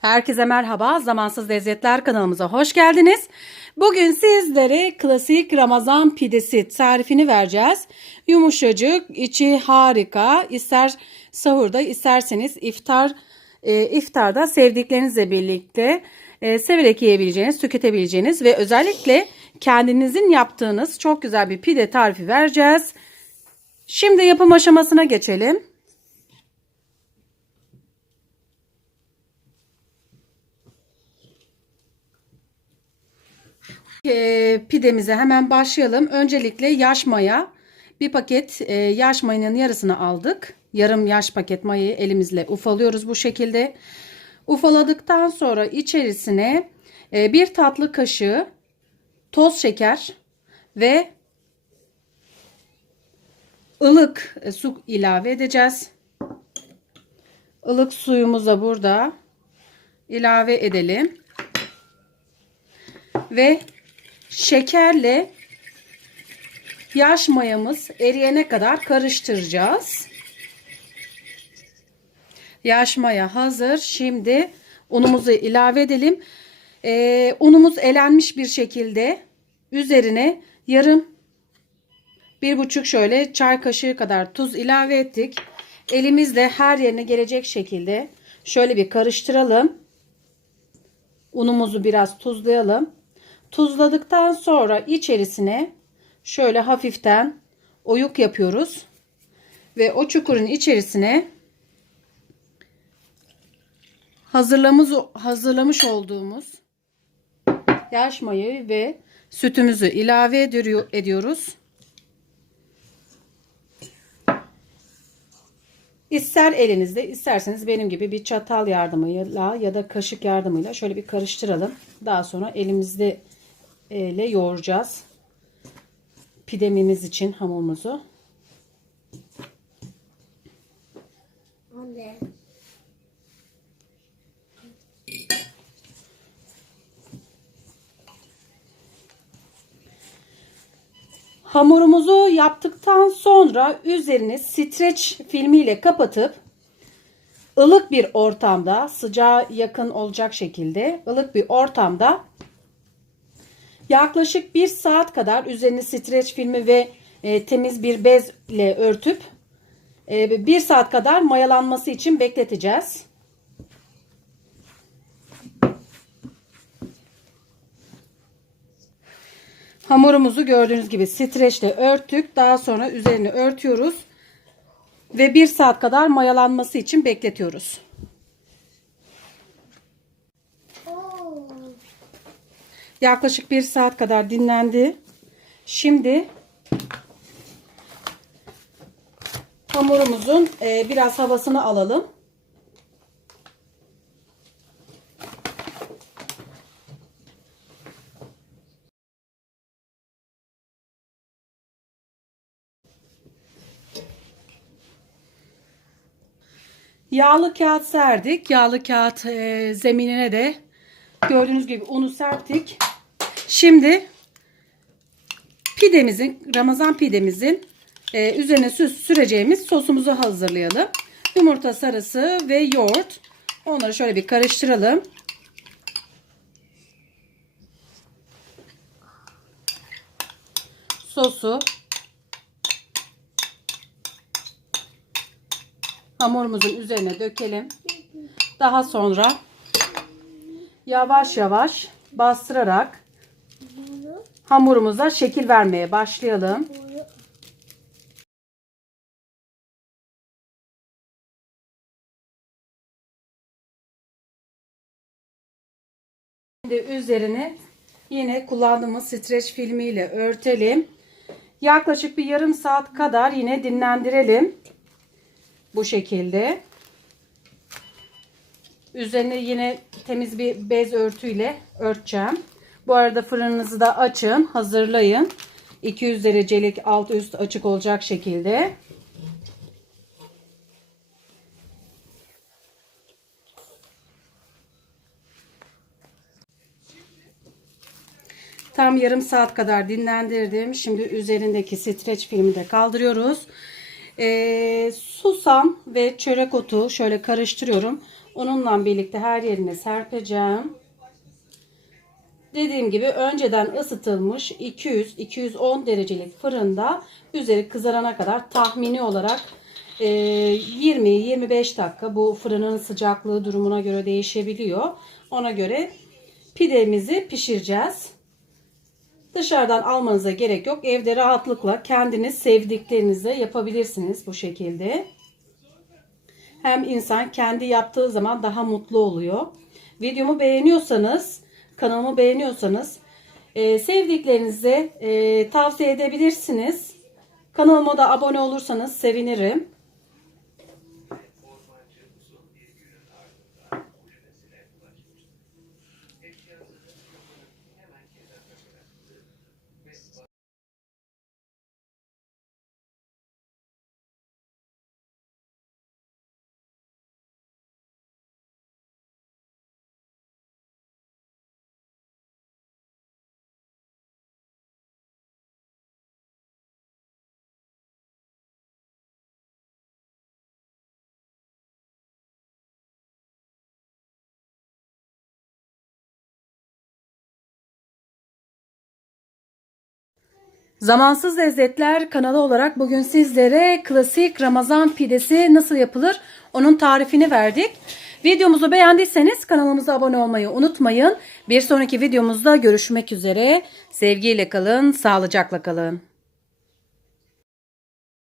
Herkese merhaba. Zamansız Lezzetler kanalımıza hoş geldiniz. Bugün sizlere klasik Ramazan pidesi tarifini vereceğiz. Yumuşacık, içi harika. İster sahurda isterseniz iftar e, iftarda sevdiklerinizle birlikte e, severek yiyebileceğiniz, tüketebileceğiniz ve özellikle kendinizin yaptığınız çok güzel bir pide tarifi vereceğiz. Şimdi yapım aşamasına geçelim. Pidemize hemen başlayalım. Öncelikle yaş maya bir paket e, yaş mayanın yarısını aldık. Yarım yaş paket mayayı elimizle ufalıyoruz bu şekilde. Ufaladıktan sonra içerisine e, bir tatlı kaşığı toz şeker ve ılık e, su ilave edeceğiz. Ilık suyumuzu da burada ilave edelim. Ve şekerle yaş mayamız eriyene kadar karıştıracağız. Yaş maya hazır. Şimdi unumuzu ilave edelim. Ee, unumuz elenmiş bir şekilde üzerine yarım bir buçuk şöyle çay kaşığı kadar tuz ilave ettik. Elimizle her yerine gelecek şekilde şöyle bir karıştıralım. Unumuzu biraz tuzlayalım. Tuzladıktan sonra içerisine şöyle hafiften oyuk yapıyoruz. Ve o çukurun içerisine hazırlamış, hazırlamış olduğumuz yaş mayayı ve sütümüzü ilave ediyoruz. İster elinizde isterseniz benim gibi bir çatal yardımıyla ya da kaşık yardımıyla şöyle bir karıştıralım. Daha sonra elimizde ile yoğuracağız. Pidemimiz için hamurumuzu. Anne. Hamurumuzu yaptıktan sonra üzerini streç filmiyle kapatıp ılık bir ortamda sıcağa yakın olacak şekilde ılık bir ortamda yaklaşık bir saat kadar üzerini streç filmi ve e, temiz bir bezle örtüp e, bir saat kadar mayalanması için bekleteceğiz. Hamurumuzu gördüğünüz gibi streçle örttük. Daha sonra üzerini örtüyoruz. Ve bir saat kadar mayalanması için bekletiyoruz. Yaklaşık bir saat kadar dinlendi. Şimdi hamurumuzun e, biraz havasını alalım. Yağlı kağıt serdik. Yağlı kağıt e, zeminine de gördüğünüz gibi unu serptik. Şimdi pidemizin, Ramazan pidemizin e, üzerine sü süreceğimiz sosumuzu hazırlayalım. Yumurta sarısı ve yoğurt. Onları şöyle bir karıştıralım. Sosu hamurumuzun üzerine dökelim. Daha sonra yavaş yavaş bastırarak hamurumuza şekil vermeye başlayalım. Şimdi üzerine yine kullandığımız streç filmiyle örtelim. Yaklaşık bir yarım saat kadar yine dinlendirelim. Bu şekilde. Üzerine yine temiz bir bez örtüyle örteceğim. Bu arada fırınınızı da açın, hazırlayın. 200 derecelik alt üst açık olacak şekilde. Tam yarım saat kadar dinlendirdim. Şimdi üzerindeki streç filmi de kaldırıyoruz. Ee, susam ve çörek otu şöyle karıştırıyorum. Onunla birlikte her yerine serpeceğim. Dediğim gibi önceden ısıtılmış 200-210 derecelik fırında üzeri kızarana kadar tahmini olarak e, 20-25 dakika bu fırının sıcaklığı durumuna göre değişebiliyor. Ona göre pidemizi pişireceğiz. Dışarıdan almanıza gerek yok. Evde rahatlıkla kendiniz sevdiklerinize yapabilirsiniz bu şekilde. Hem insan kendi yaptığı zaman daha mutlu oluyor. Videomu beğeniyorsanız, kanalımı beğeniyorsanız e, sevdiklerinize e, tavsiye edebilirsiniz. Kanalıma da abone olursanız sevinirim. Zamansız Lezzetler kanalı olarak bugün sizlere klasik Ramazan pidesi nasıl yapılır onun tarifini verdik. Videomuzu beğendiyseniz kanalımıza abone olmayı unutmayın. Bir sonraki videomuzda görüşmek üzere. Sevgiyle kalın, sağlıcakla kalın.